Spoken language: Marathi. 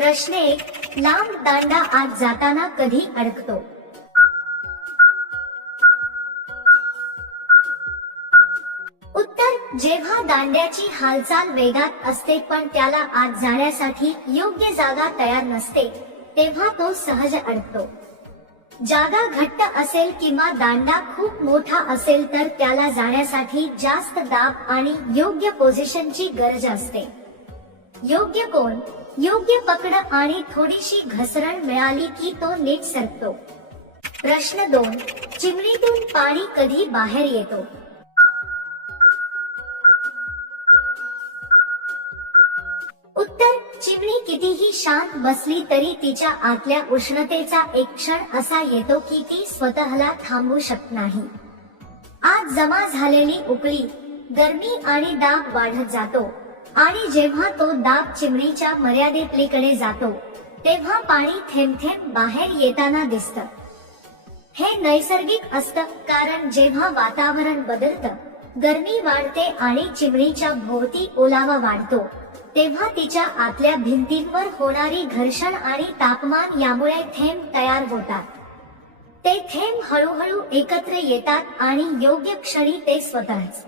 प्रश्न 1. लांब दांडा आत जाताना कधी अडकतो? उत्तर: जेव्हा दांड्याची हालचाल वेगात असते पण त्याला आत जाण्यासाठी योग्य जागा तयार नसते तेव्हा तो सहज अडकतो. जागा घट्ट असेल किंवा दांडा खूप मोठा असेल तर त्याला जाण्यासाठी जास्त दाब आणि योग्य पोझिशनची गरज असते. योग्य कोन, योग्य पकड आणि थोडीशी घसरण मिळाली की तो नीट सरकतो. प्रश्न 2. चिमणीतून पाणी कधी बाहेर येतो? उत्तर: चिमणी कितीही शांत बसली तरी तिच्या आतल्या उष्णतेचा एक क्षण असा येतो की ती स्वतःला थांबवू शकत नाही. आत जमा झालेली उकळी, गरमी आणि दाब वाढत जातो आणि जेव्हा तो दाब चिमणीच्या मर्यादेपलीकडे जातो तेव्हा पाणी थेंब थेंब बाहेर येताना दिसतं. हे नैसर्गिक असतं कारण जेव्हा वातावरण बदलतं, गरमी वाढते आणि चिमणीच्या भोवती ओलावा वाढतो तेव्हा तिच्या आतल्या भिंतींवर होणारी घर्षण आणि तापमान यामुळे थेंब तयार होतात. ते थेंब हळूहळू एकत्र येतात आणि योग्य क्षणी ते स्वतःच